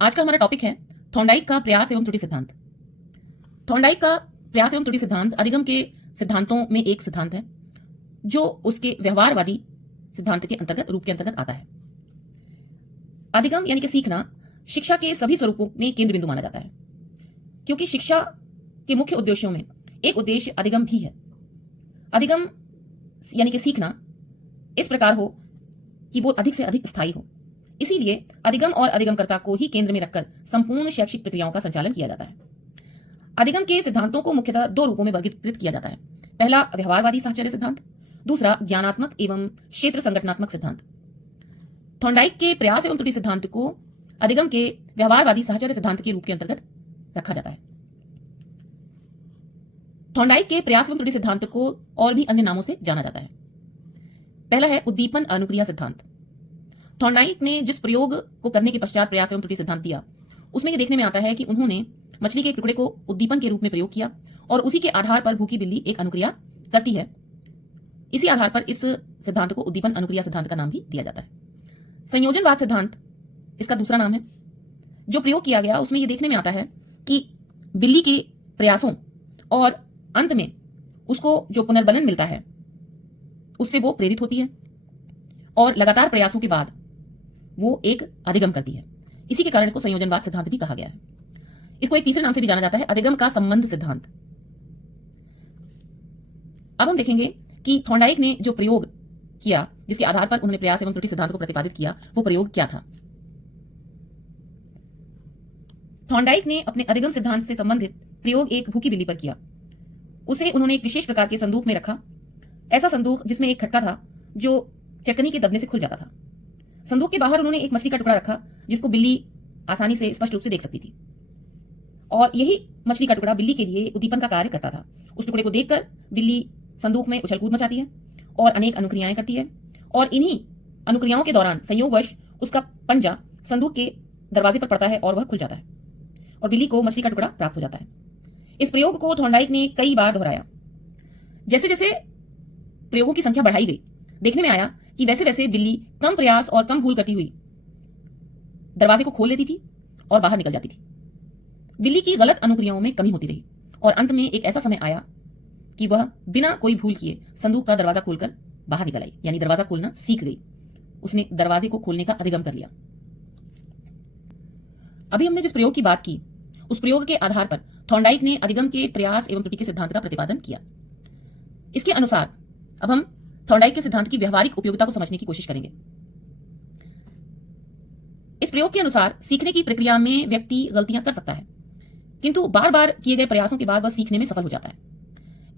आज का हमारा टॉपिक है थॉर्नडाइक का प्रयास एवं त्रुटि सिद्धांत। थॉर्नडाइक का प्रयास एवं त्रुटि सिद्धांत अधिगम के सिद्धांतों में एक सिद्धांत है जो उसके व्यवहारवादी सिद्धांत के अंतर्गत रूप के अंतर्गत आता है। अधिगम यानी कि सीखना शिक्षा के सभी स्वरूपों में केंद्र बिंदु माना जाता है, क्योंकि शिक्षा के मुख्य उद्देश्यों में एक उद्देश्य अधिगम भी है। अधिगम यानी कि सीखना इस प्रकार हो कि वो अधिक से अधिक स्थायी हो। इसीलिए अधिगम और अधिगमकर्ता को ही केंद्र में रखकर संपूर्ण शैक्षिक प्रक्रियाओं का संचालन किया जाता है। अधिगम के सिद्धांतों को मुख्यतः दो रूपों में वर्गीकृत किया जाता है। पहला व्यवहारवादी साहचर्य सिद्धांत, दूसरा ज्ञानात्मक एवं क्षेत्र संगठनात्मक सिद्धांत। थॉर्नडाइक के प्रयास एवं त्रुटि सिद्धांत को अधिगम के व्यवहारवादी साहचर्य सिद्धांत के रूप के अंतर्गत रखा जाता है। थॉर्नडाइक के प्रयास एवं त्रुटि सिद्धांत को और भी अन्य नामों से जाना जाता है। पहला है उद्दीपन अनुक्रिया सिद्धांत। थॉर्नडाइक ने जिस प्रयोग को करने के पश्चात प्रयास एवं त्रुटि सिद्धांत दिया, उसमें यह देखने में आता है कि उन्होंने मछली के एक टुकड़े को उद्दीपन के रूप में प्रयोग किया और उसी के आधार पर भूखी बिल्ली एक अनुक्रिया करती है। इसी आधार पर इस सिद्धांत को उद्दीपन अनुक्रिया सिद्धांत का नाम भी दिया जाता है। संयोजनवाद सिद्धांत इसका दूसरा नाम है। जो प्रयोग किया गया उसमें यह देखने में आता है कि बिल्ली के प्रयासों और अंत में उसको जो पुनर्बलन मिलता है उससे वो प्रेरित होती है और लगातार प्रयासों के बाद वो एक अधिगम करती है। इसी के कारण इसको संयोजनवाद सिद्धांत भी कहा गया है। इसको एक तीसरे नाम से भी जाना जाता है, अधिगम का संबंध सिद्धांत। अब हम देखेंगे कि थॉर्नडाइक ने जो प्रयोग किया जिसके आधार पर उन्होंने प्रयास एवं त्रुटि सिद्धांत को प्रतिपादित किया, वो प्रयोग क्या था। थॉर्नडाइक ने अपने अधिगम सिद्धांत से संबंधित प्रयोग एक भूखी बिल्ली पर किया। उसे उन्होंने एक विशेष प्रकार के संदूक में रखा, ऐसा संदूक जिसमें एक खटका था जो चटकनी के दबने से खुल जाता था। संदूक के बाहर उन्होंने एक मछली का टुकड़ा रखा जिसको बिल्ली आसानी से स्पष्ट रूप से देख सकती थी, और यही मछली का टुकड़ा बिल्ली के लिए उद्दीपन का कार्य करता था। उस टुकड़े को देखकर बिल्ली संदूक में उछल कूद मचाती है और अनेक अनुक्रियाएं करती है, और इन्हीं अनुक्रियाओं के दौरान संयोगवश उसका पंजा संदूक के दरवाजे पर पड़ता है और वह खुल जाता है और बिल्ली को मछली का टुकड़ा प्राप्त हो जाता है। इस प्रयोग को थॉर्नडाइक ने कई बार दोहराया। जैसे जैसे प्रयोगों की संख्या बढ़ाई गई, देखने में आया कि वैसे वैसे बिल्ली कम प्रयास और कम भूल करती हुई दरवाजे को खोल लेती थी और बाहर निकल जाती थी। बिल्ली की गलत अनुक्रियाओं में कमी होती रही और अंत में एक ऐसा समय आया कि वह बिना कोई भूल किए संदूक का दरवाजा खोलकर बाहर निकल आई, यानी दरवाजा खोलना सीख गई। उसने दरवाजे को खोलने का अधिगम कर लिया। अभी हमने जिस प्रयोग की बात की उस प्रयोग के आधार पर थॉर्नडाइक ने अधिगम के प्रयास एवं त्रुटि के सिद्धांत का प्रतिपादन किया। इसके अनुसार अब हम थॉर्नडाइक के सिद्धांत की व्यवहारिक उपयोगिता को समझने की कोशिश करेंगे। इस प्रयोग के अनुसार सीखने की प्रक्रिया में व्यक्ति गलतियां कर सकता है, किंतु बार बार किए गए प्रयासों के बाद वह सीखने में सफल हो जाता है।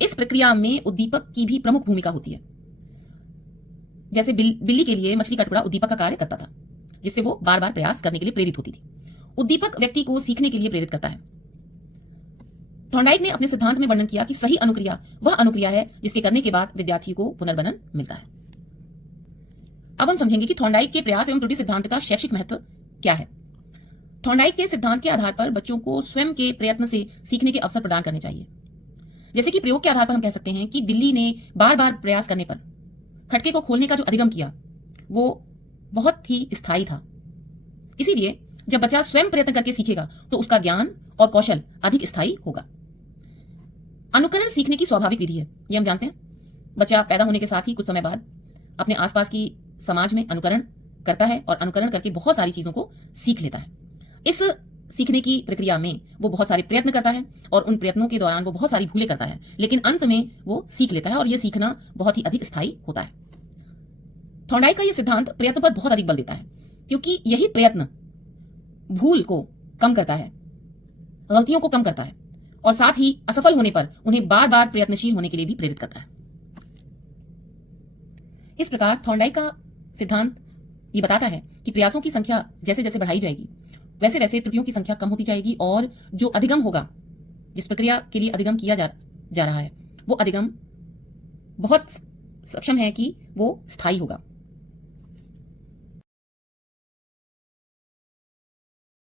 इस प्रक्रिया में उद्दीपक की भी प्रमुख भूमिका होती है। जैसे बिल्ली के लिए मछली का टुकड़ा उद्दीपक का कार्य करता था, जिससे वो बार बार प्रयास करने के लिए प्रेरित होती थी। उद्दीपक व्यक्ति को सीखने के लिए प्रेरित करता है। थॉर्नडाइक ने अपने सिद्धांत में वर्णन किया कि सही अनुक्रिया वह अनुक्रिया है जिसके करने के बाद विद्यार्थी को पुनर्बलन मिलता है। अब हम समझेंगे कि थॉर्नडाइक के प्रयास एवं त्रुटि सिद्धांत का शैक्षिक महत्व क्या है। थॉर्नडाइक के सिद्धांत के आधार पर बच्चों को स्वयं के प्रयत्न से सीखने के अवसर प्रदान करने चाहिए। जैसे कि प्रयोग के आधार पर हम कह सकते हैं कि बिल्ली ने बार बार प्रयास करने पर खटके को खोलने का जो अधिगम किया वो बहुत ही स्थायी था। इसीलिए जब बच्चा स्वयं प्रयत्न करके सीखेगा तो उसका ज्ञान और कौशल अधिक स्थायी होगा। अनुकरण सीखने की स्वाभाविक विधि है, ये हम जानते हैं। बच्चा पैदा होने के साथ ही कुछ समय बाद अपने आसपास की समाज में अनुकरण करता है और अनुकरण करके बहुत सारी चीजों को सीख लेता है। इस सीखने की प्रक्रिया में वो बहुत सारे प्रयत्न करता है और उन प्रयत्नों के दौरान वो बहुत सारी भूलें करता है, लेकिन अंत में वो सीख लेता है और यह सीखना बहुत ही अधिक स्थायी होता है। थॉर्नडाइक का यह सिद्धांत प्रयत्न पर बहुत अधिक बल देता है, क्योंकि यही प्रयत्न भूल को कम करता है, गलतियों को कम करता है और साथ ही असफल होने पर उन्हें बार बार प्रयत्नशील होने के लिए भी प्रेरित करता है। इस प्रकार थॉर्नडाइक का सिद्धांत ये बताता है कि प्रयासों की संख्या जैसे जैसे बढ़ाई जाएगी वैसे वैसे त्रुटियों की संख्या कम होती जाएगी और जो अधिगम होगा, जिस प्रक्रिया के लिए अधिगम किया जा रहा है, वो अधिगम बहुत सक्षम है कि वो स्थायी होगा।